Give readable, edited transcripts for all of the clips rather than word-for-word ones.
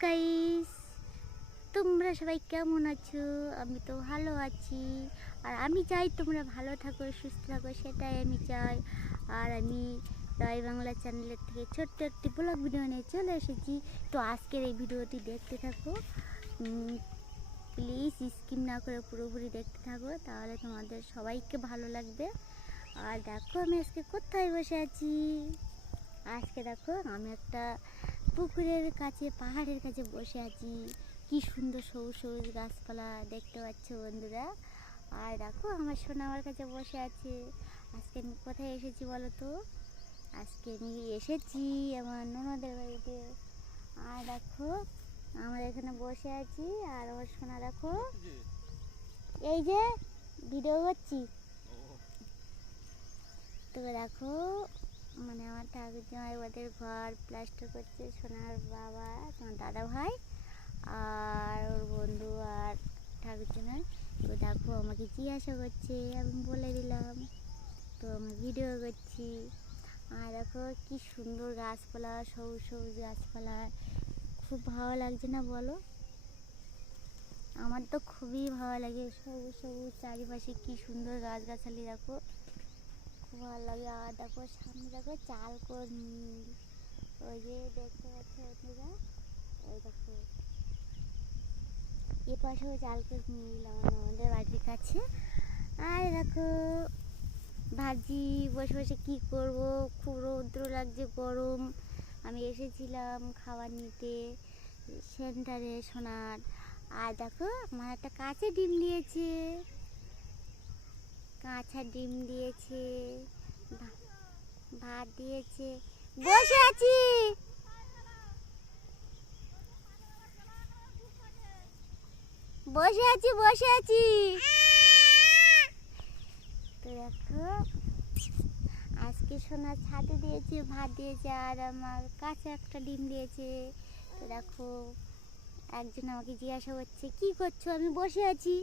Guys, তোমরা সবাই কেমন আছো? আমি তো ভালো আছি। আর আমি চাই তোমরা ভালো থাকো, সুস্থ থাকো, সেটাই আমি চাই। আর আমি রায় বাংলা চ্যানেলের থেকে ছোট্ট একটি ব্লগ ভিডিও নিয়ে চলে এসেছি। তো আজকের এই ভিডিওটি দেখতে থাকো, প্লিজ স্কিপ না করে পুরোপুরি দেখতে থাকো, তাহলে তোমাদের সবাইকে ভালো লাগবে। আর দেখো আমি আজকে কোথায় বসে আছি। আজকে দেখো আমি একটা পুকুরের কাছে, পাহাড়ের কাছে বসে আছি। কি সুন্দর সবুজ সবুজ গাছপালা দেখতে পাচ্ছ বন্ধুরা। আর দেখো আমার সোনা আমার কাছে বসে আছে। আজকে আমি কোথায় এসেছি বলো তো? আজকে আমি এসেছি আমার ননদের বাড়িতে। আর দেখো আমার এখানে বসে আছি, আর আমার সোনা দেখো এই যে ভিডিও করছি। তো দেখো মানে আমার ঠাকুর জামাই ওদের ঘর প্লাস্টার করছে, সোনার বাবা, তোমার দাদা ভাই আর ওর বন্ধু আর ঠাকুর জামাই। তো দেখো আমাকে জিজ্ঞাসা করছে, আমি বলে দিলাম। তো আমি ভিডিও করছি। আর দেখো কি সুন্দর গাছপালা, সবুজ সবুজ গাছপালা, খুব ভালো লাগছে না বলো? আমার তো খুবই ভালো লাগে, সবুজ সবুজ চারিপাশে কি সুন্দর গাছগাছালি দেখো, খুব ভালো লাগে। আর দেখো সামনে দেখো চালকোল নীল, ওই যে দেখতে পাচ্ছ বন্ধুরা, ওই দেখো এ পাশেও চালকোল নীল আমাদের বাড়ির কাছে। আর দেখো ভাবছি বসে বসে কী করবো, খুব রৌদ্র লাগছে, গরম। আমি এসেছিলাম খাবার নিতে সেন্টারে সোনার। আর দেখো আমার একটা কাঁচা ডিম দিয়েছে, কাঁচা ডিম দিয়েছে, ভাত দিয়েছে। বসে আছি, বসে আছি, বসে আছি। তো দেখো আজকে সোনার ছাদে দিয়েছে, ভাত দিয়েছে, আর আমার কাছে একটা ডিম দিয়েছে। তো দেখো একজন আমাকে জিজ্ঞাসা করছে কি করছো, আমি বসে আছি।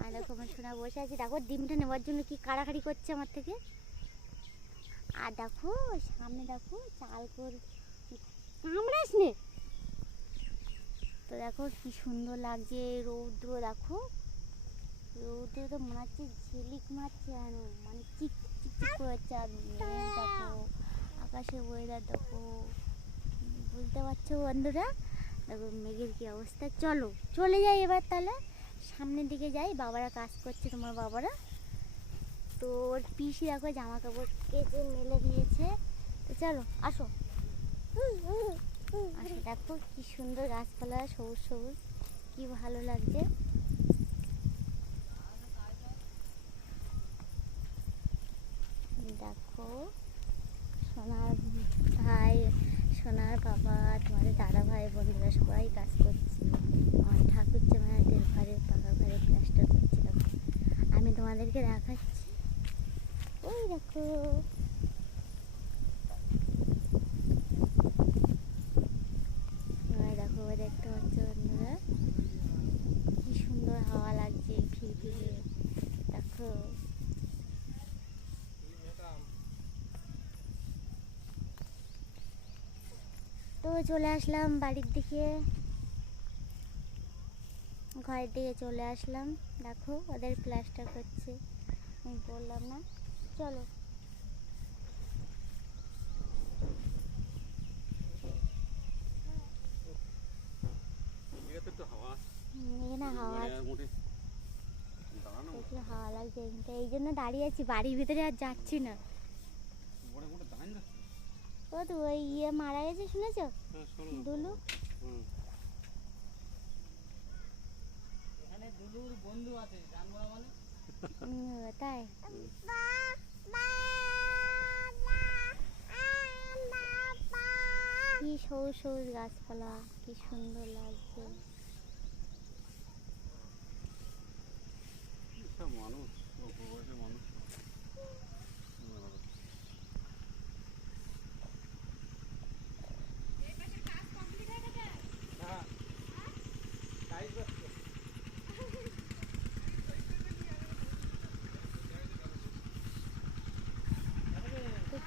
আর দেখো আমার সোনা বসে আছে, দেখো ডিমটা নেওয়ার জন্য কি কাড়াকাড়ি করছে আমার থেকে। আর দেখো সামনে দেখো চালকোল, কামড়াস নে। তো দেখো কি সুন্দর লাগছে, রৌদ্র দেখো, রৌদ্র তো মনে হচ্ছে ঝিলিক মারছে, মানে চিক চিক চিক করছে। আর দেখো আকাশের ওয়েদার দেখো, বুঝতে পারছো বন্ধুরা? দেখো মেঘের কি অবস্থা। চলো চলে যাই এবার, তাহলে সামনের দিকে যাই। বাবারা কাজ করছে, তোমার বাবারা। তো ওর পিসি দেখো জামা কাপড় কেচে মেলে দিয়েছে। তো চলো আসো, আসো। দেখো কি সুন্দর গাছপালা, সবুজ সবুজ, কি ভালো লাগছে। দেখো সোনার ভাই, সোনার বাবা, তোমাদের দাদা ভাই, বন্ধুরা সবাই কাজ করছে। আমার ঠাকুর জামাইদের ঘরে, পাকা ঘরে প্লাস্টার করছে। দেখো আমি তোমাদেরকে দেখাচ্ছি, ওই দেখো দেখো, দেখতে পাচ্ছ বন্ধুরা কি সুন্দর হাওয়া লাগছে, ফিরফিরে। দেখো তো চলে আসলাম বাড়ির দিকে, ঘরের দিকে চলে আসলাম। দেখো ওদের প্লাস্টার করছে, আমি বললাম না। চলো এখানে হাওয়া হাওয়া লাগছে, এই জন্য দাঁড়িয়ে আছি, বাড়ির ভিতরে আর যাচ্ছি না। ও তো ওই ইয়ে মারা গেছে, শুনেছো? দুলু, তাই কি সবুজ সবুজ গাছপালা, কি সুন্দর লাগছে। মানুষ মানুষ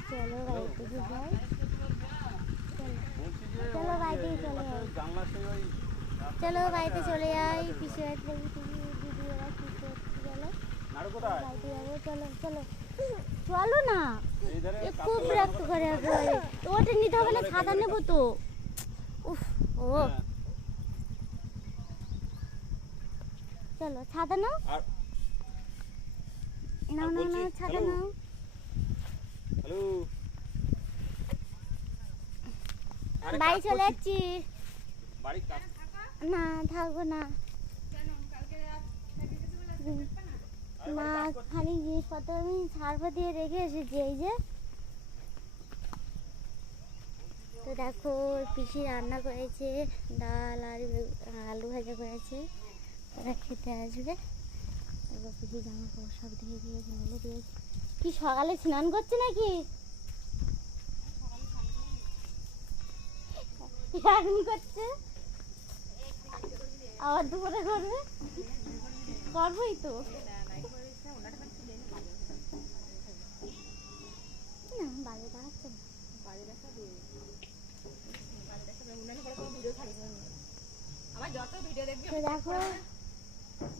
চলো বাড়িতে যাই। চলো চলো বাড়িতে চলে যাই, চলো বাড়িতে চলে যাই। পিসে বাড়িতে দিদিরা কি করছে, চলো বাড়িতে যাবো। চলো চলো চলো না, এ খুব বিরক্ত করে একেবারে। ওটা নিতে হবে না, ছাতা নেবো তো। উফ ও চলো ছাতা নাও, নাও নাও নাও ছাতা নাও। বাড়ি চলে যাচ্ছি। না থাকবো না, না খালি জিনিসপত্র আমি ছাড়বো দিয়ে রেখে এসেছি। এই যে তো দেখো পিসি রান্না করেছে, ডাল আর আলু ভাজা করেছে, ওরা খেতে আসবে। এবার পিসি জামা কাপড় সব ধুয়ে দিয়েছে, মেলে দিয়েছে। কি সকালে স্নান করছে নাকি? এখন করছে, আবার দুপুরে করবে। করবোই তো না, বাড়ি দাঁড়াচ্ছে না। তো দেখো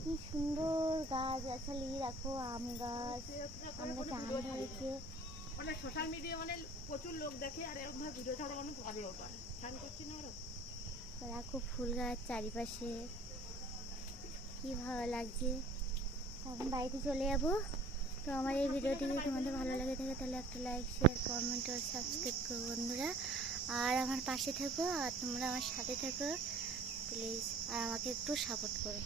কি সুন্দর গাছ গাছালি, দেখো আম গাছ, আম গাছে আম ধরেছে। মানে সোশ্যাল মিডিয়া মানে প্রচুর লোক দেখে, আর এরকম ভাবে ভিডিও ছাড়া মানে ভাবেও পারে স্নান করছি না ওরা। তো দেখো ফুল গাছ চারিপাশে, কি ভালো লাগছে। এখন বাড়িতে চলে যাবো। তো আমার এই ভিডিওটি যদি তোমাদের ভালো লাগে থাকে তাহলে একটা লাইক শেয়ার কমেন্ট আর সাবস্ক্রাইব করো বন্ধুরা। আর আমার পাশে থেকো, আর তোমরা আমার সাথে থেকো প্লিজ, আর আমাকে একটু সাপোর্ট করো।